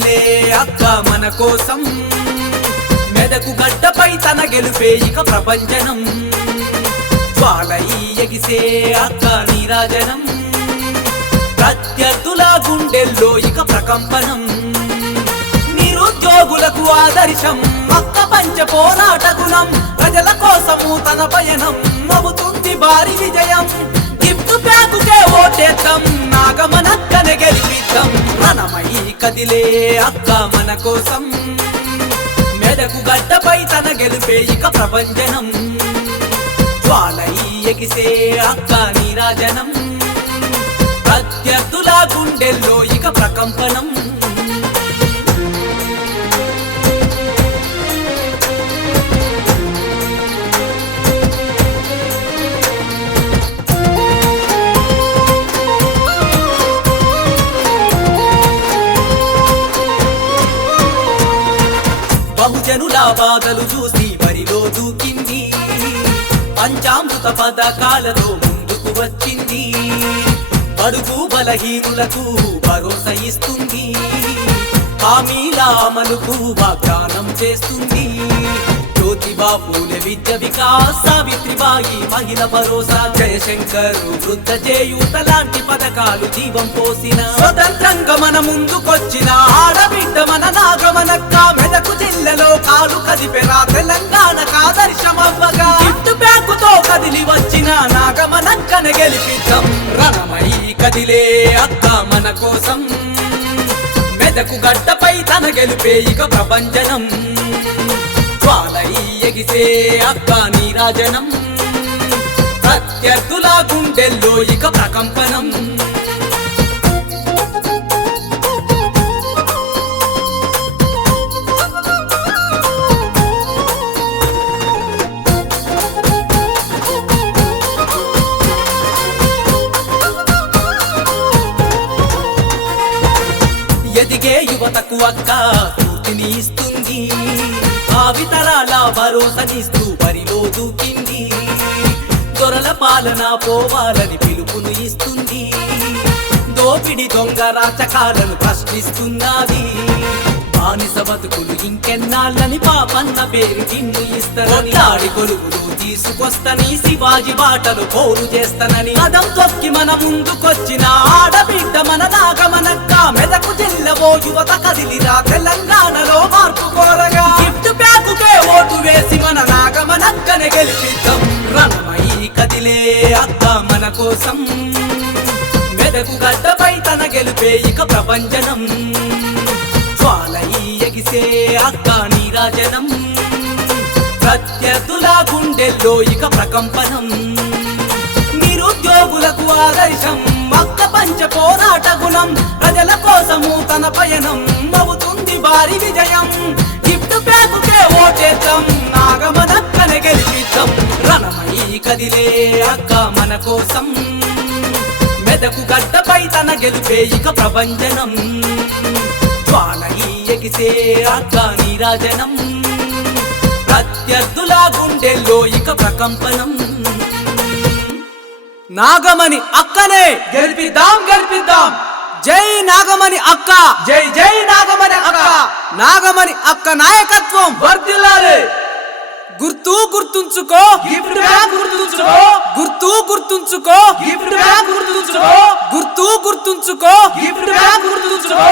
కదిలే అక్క మన కోసం. మెదకు గడ్డపై తన గెలుపే ఇక ప్రపంచనం. జ్వాలై ఎగిసే అక్క నీరాజనం. ప్రత్యర్థుల గుండెల్లో ఇక ప్రకంపనం. నిరుద్యోగులకు ఆదర్శం అక్క పంచ పోరాట గుణం. ప్రజల కోసము తన పయనం అవుతుంది భారీ విజయం. గిఫ్ట్ బ్యాగుకే ఓటేద్దాం నాగమనక్కనే గెలిపి కదిలే అక్క మన కోసం. మెదకు గడ్డపై తన గెలుపే ఇక ప్రపంచనం జ్వాలై ఎగిసే అక్క నీరాజనం. ప్రత్యర్థుల గుండెల్లో ఇక ప్రకంపనం. బహుజనుల బాధలు చూసి బరిలో దూకింది. పంచామృత పథకాలతో ముందుకు వచ్చింది. బడుగు బలహీనులకు భరోసా ఇస్తుంది. హామీల అమలుకు వాగ్దానం చేస్తుంది. జ్యోతిబా పూలె విద్య వికాస్ సావిత్రిబాయి మహిళ భరోసా జయశంకర్ వృద్ధ చేయూత లాంటి పథకాలు జీవం పోసిన. స్వతంత్రంగా మన ముందుకొచ్చిన ఆడబిడ్డ మన నాగమనక్క మెదకు జిల్లలో కాలు కదిపెరా తెలంగాణ కాదర్శమవ్వగా గిఫ్ట్ బ్యాగుతో కదిలి వచ్చిన నాగమనక్కన గెలిపిద్దాం. రణమై కదిలే అక్క మన కోసం. మెదకు గడ్డపై తన గెలిపే ఇక ప్రపంచనం జ్వాలై ఎగిసే అక్క నీరాజనం. ప్రత్యర్థుల గుండెల్లో ఇక ప్రకంపనం. ఎదిగే యువతకు అక్క స్ఫూర్తిని ఇస్తూ భావితరాల భరోసనిస్తూ బరిలో దూకింది. దొరల పాలన పోవాలని పిలుపును ఇస్తుంది. దోపిడి దొంగ రాచకాలను ప్రశ్నిస్తున్నది. బానిస బతుకులు ఇంకెన్నాళ్ళని పాపన్న పేరు నిన్ను ఇస్తారని ఆడి కొలువులు తీసుకొస్తని శివాజీ బాటలు పోరు చేస్తానని. అదం తొక్కి మన ముందుకొచ్చిన ఆడబిడ్డ మన నాగమనక్క మెదకు జిల్లవో యువత కదిలిరా తెలంగాణలో. నాగమనక్కనే గెలిపిద్దాం రణమై కదిలే అత్త మన కోసం. మెదకు గడ్డపై తన గెలుపే ఇక ప్రపంచనం. జ్వాలై ఎగిసే అక్క నీరాజనం ప్రత్యర్థుల గుండెల్లో ఇక ప్రకంపనం. నిరుద్యోగులకు ఆదర్శం అక్క పంచ పోరాట గుణం. ప్రజల కోసము తన పయనం అవుతుంది భారీ విజయం. గిఫ్ట్ బ్యాగుకే ఓటేద్దాం రణమై కదిలే అక్క మన కోసం. మెదకు గడ్డపై తన గెలుపే ఇక ప్రభంజనం. జ్వాలై ఎగిసే అక్క నీరాజనం. ప్రత్యర్థుల గుండెల్లో ఇక ప్రకంపనం. నాగమణి అక్కనే గెలిపిద్దాం గెలిపిద్దాం. జై నాగమణి అక్క. జై జై నాగమణి అక్క. నాగమణి అక్క నాయకత్వం. వర్ధిల్లాలి. గుర్తు గుర్తుంచుకో. గిఫ్ట్ బ్యాగ్ గుర్తుంచుకో. గుర్తు గుర్తుంచుకో. గిఫ్ట్ బ్యాగ్ గుర్తుంచుకో. గుర్తు గుర్తుంచుకో. గిఫ్ట్ బ్యాగ్ గుర్తుంచుకో.